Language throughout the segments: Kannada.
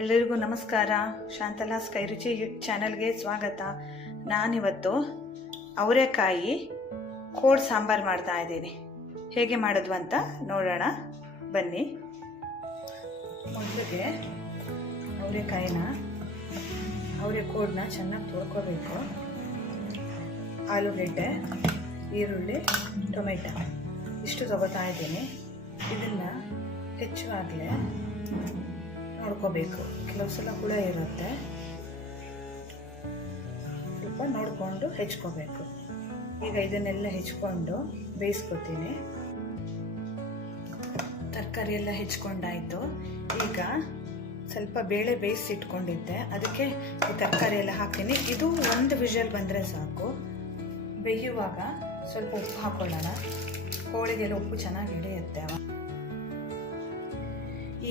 ಎಲ್ಲರಿಗೂ ನಮಸ್ಕಾರ. ಶಾಂತಲಾಸ್ ಕೈರುಚಿ ಚಾನಲ್ಗೆ ಸ್ವಾಗತ. ನಾನಿವತ್ತು ಅವರೆಕಾಯಿ ಕೋಡ್ ಸಾಂಬಾರು ಮಾಡ್ತಾ ಇದ್ದೀನಿ. ಹೇಗೆ ಮಾಡೋದು ಅಂತ ನೋಡೋಣ ಬನ್ನಿ. ಮೊದಲಿಗೆ ಅವರೆಕೋಡನ್ನ ಚೆನ್ನಾಗಿ ತೊಳ್ಕೊಬೇಕು. ಆಲೂಗೆಡ್ಡೆ, ಈರುಳ್ಳಿ, ಟೊಮೆಟೊ ಇಷ್ಟು ತಗೋತಾ ಇದ್ದೀನಿ. ಇದನ್ನು ಹೆಚ್ಚುವಾಗಲೇ ನೋಡ್ಕೋಬೇಕು. ಕೆಲವು ಸಲ ಹುಳ ಇರುತ್ತೆ, ಸ್ವಲ್ಪ ನೋಡಿಕೊಂಡು ಹೆಚ್ಕೋಬೇಕು. ಈಗ ಇದನ್ನೆಲ್ಲ ಹೆಚ್ಕೊಂಡು ಬೇಯಿಸ್ಕೊತೀನಿ. ತರಕಾರಿ ಎಲ್ಲ ಹೆಚ್ಕೊಂಡಾಯಿತು. ಈಗ ಸ್ವಲ್ಪ ಬೇಳೆ ಬೇಯಿಸಿಟ್ಕೊಂಡಿದ್ದೆ, ಅದಕ್ಕೆ ತರಕಾರಿ ಎಲ್ಲ ಹಾಕ್ತೀನಿ. ಇದು ಒಂದು ವಿಷಲ್ ಬಂದರೆ ಸಾಕು. ಬೇಯುವಾಗ ಸ್ವಲ್ಪ ಉಪ್ಪು ಹಾಕೊಳ್ಳೋಣ. ಕೋಳಿಗೆಲ್ಲ ಉಪ್ಪು ಚೆನ್ನಾಗಿ ಹಿಡಿಯುತ್ತೆ.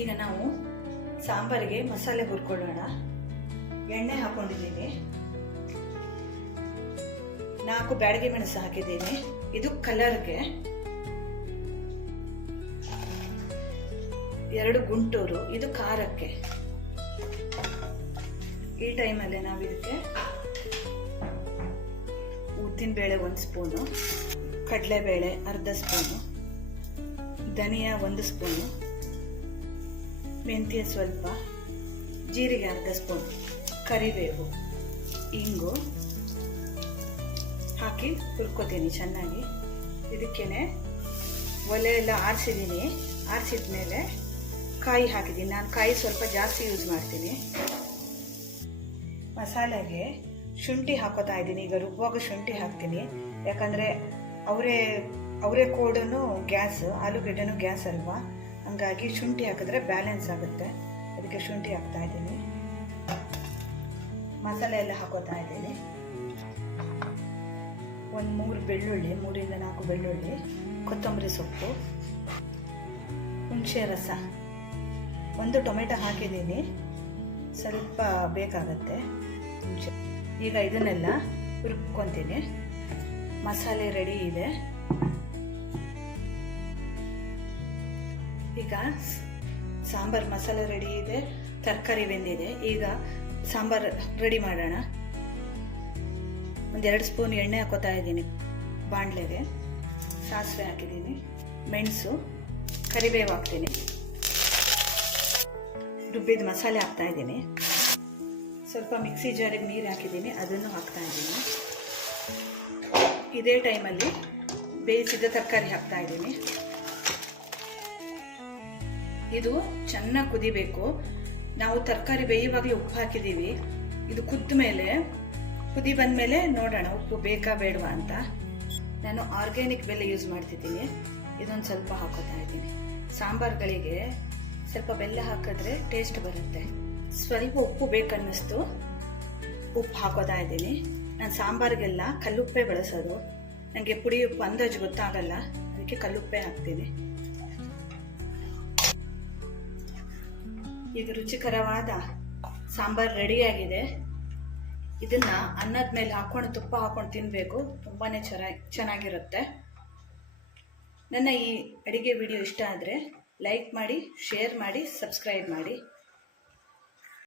ಈಗ ನಾವು ಸಾಂಬಾರಿಗೆ ಮಸಾಲೆ ಹುರ್ಕೊಳ್ಳೋಣ. ಎಣ್ಣೆ ಹಾಕೊಂಡಿದ್ದೀನಿ. 4 ಬ್ಯಾಡಗಿ ಮೆಣಸು ಹಾಕಿದ್ದೀನಿ, ಇದು ಕಲರ್ಗೆ. 2 ಗುಂಟೂರು, ಇದು ಖಾರಕ್ಕೆ. ಈ ಟೈಮಲ್ಲಿ ನಾವು ಇದಕ್ಕೆ ಉದ್ದಿನಬೇಳೆ 1 ಸ್ಪೂನು, ಕಡಲೆಬೇಳೆ ಅರ್ಧ ಸ್ಪೂನು, ಧನಿಯಾ 1 ಸ್ಪೂನು, ಮೆಂತ್ಯ ಸ್ವಲ್ಪ, ಜೀರಿಗೆ ಅರ್ಧ ಸ್ಪೂನ್, ಕರಿಬೇವು, ಇಂಗು ಹಾಕಿ ಹುರ್ಕೋತೀನಿ ಚೆನ್ನಾಗಿ. ಇದಕ್ಕೇನೆ ಒಲೆ ಎಲ್ಲ ಆರಿಸಿದ್ದೀನಿ. ಆರಿಸಿದ ಮೇಲೆ ಕಾಯಿ ಹಾಕಿದ್ದೀನಿ. ನಾನು ಕಾಯಿ ಸ್ವಲ್ಪ ಜಾಸ್ತಿ ಯೂಸ್ ಮಾಡ್ತೀನಿ. ಮಸಾಲೆಗೆ ಶುಂಠಿ ಹಾಕೋತಾ ಇದ್ದೀನಿ. ಈಗ ರುಬ್ಬುವಾಗ ಶುಂಠಿ ಹಾಕ್ತೀನಿ, ಯಾಕಂದರೆ ಅವರೇ ಕೋಡನು ಗ್ಯಾಸ್, ಆಲೂಗೆಡ್ಡೆನೂ ಗ್ಯಾಸ್ ಅಲ್ವಾ, ಹಂಗಾಗಿ ಶುಂಠಿ ಹಾಕಿದ್ರೆ ಬ್ಯಾಲೆನ್ಸ್ ಆಗುತ್ತೆ. ಅದಕ್ಕೆ ಶುಂಠಿ ಹಾಕ್ತಾ ಇದ್ದೀನಿ. ಮಸಾಲೆ ಎಲ್ಲ ಹಾಕೋತಾ ಇದ್ದೀನಿ. 3 ಬೆಳ್ಳುಳ್ಳಿ, 3 ಇಂದ 4 ಬೆಳ್ಳುಳ್ಳಿ, ಕೊತ್ತಂಬರಿ ಸೊಪ್ಪು, ಹುಣಸೆ ರಸ, 1 ಟೊಮೆಟೊ ಹಾಕಿದ್ದೀನಿ, ಸ್ವಲ್ಪ ಬೇಕಾಗತ್ತೆ ಹುಣಸೆ. ಈಗ ಇದನ್ನೆಲ್ಲ ರುಬ್ಕೊತೀನಿ. ಮಸಾಲೆ ರೆಡಿ ಇದೆ. ಈಗ ಸಾಂಬಾರು ಮಸಾಲೆ ರೆಡಿ ಇದೆ, ತರಕಾರಿ ಬೆಂದಿದೆ. ಈಗ ಸಾಂಬಾರು ರೆಡಿ ಮಾಡೋಣ. 1-2 ಸ್ಪೂನ್ ಎಣ್ಣೆ ಹಾಕೋತಾ ಇದ್ದೀನಿ ಬಾಣಲೆಗೆ. ಸಾಸಿವೆ ಹಾಕಿದ್ದೀನಿ, ಮೆಣಸು, ಕರಿಬೇವು ಹಾಕ್ತೀನಿ, ರುಬ್ಬಿದ ಮಸಾಲೆ ಹಾಕ್ತಾ ಇದ್ದೀನಿ. ಸ್ವಲ್ಪ ಮಿಕ್ಸಿ ಜಾರಿಗೆ ನೀರು ಹಾಕಿದ್ದೀನಿ, ಅದನ್ನು ಹಾಕ್ತಾ ಇದ್ದೀನಿ. ಇದೇ ಟೈಮಲ್ಲಿ ಬೇಯಿಸಿದ ತರಕಾರಿ ಹಾಕ್ತಾ ಇದ್ದೀನಿ. ಇದು ಚೆನ್ನಾಗಿ ಕುದಿಬೇಕು. ನಾವು ತರಕಾರಿ ಬೇಯುವಾಗಲೇ ಉಪ್ಪು ಹಾಕಿದ್ದೀವಿ. ಇದು ಕುದ್ದ ಮೇಲೆ, ಕುದಿ ಬಂದ ಮೇಲೆ ನೋಡೋಣ ಉಪ್ಪು ಬೇಕಾ ಬೇಡವಾ ಅಂತ. ನಾನು ಆರ್ಗ್ಯಾನಿಕ್ ಬೆಲ್ಲ ಯೂಸ್ ಮಾಡ್ತಿದ್ದೀನಿ. ಇದೊಂದು ಸ್ವಲ್ಪ ಹಾಕೋತಾ ಇದ್ದೀನಿ. ಸಾಂಬಾರುಗಳಿಗೆ ಸ್ವಲ್ಪ ಬೆಲ್ಲ ಹಾಕಿದ್ರೆ ಟೇಸ್ಟ್ ಬರುತ್ತೆ. ಸ್ವಲ್ಪ ಉಪ್ಪು ಬೇಕನ್ನಿಸ್ತು, ಉಪ್ಪು ಹಾಕೋತಾ ಇದ್ದೀನಿ. ನಾನು ಸಾಂಬಾರಿಗೆಲ್ಲ ಕಲ್ಲುಪ್ಪೆ ಬಳಸೋದು. ನನಗೆ ಪುಡಿ ಉಪ್ಪು ಅಂದಾಜು ಗೊತ್ತಾಗಲ್ಲ, ಅದಕ್ಕೆ ಕಲ್ಲುಪ್ಪೆ ಹಾಕ್ತೀನಿ. ಈಗ ರುಚಿಕರವಾದ ಸಾಂಬಾರು ರೆಡಿಯಾಗಿದೆ. ಇದನ್ನು ಅನ್ನದ ಮೇಲೆ ಹಾಕ್ಕೊಂಡು ತುಪ್ಪ ಹಾಕ್ಕೊಂಡು ತಿನ್ನಬೇಕು. ತುಂಬಾ ಚೆನ್ನಾಗಿರುತ್ತೆ. ನನ್ನ ಈ ಅಡಿಗೆ ವಿಡಿಯೋ ಇಷ್ಟ ಆದರೆ ಲೈಕ್ ಮಾಡಿ, ಶೇರ್ ಮಾಡಿ, ಸಬ್ಸ್ಕ್ರೈಬ್ ಮಾಡಿ.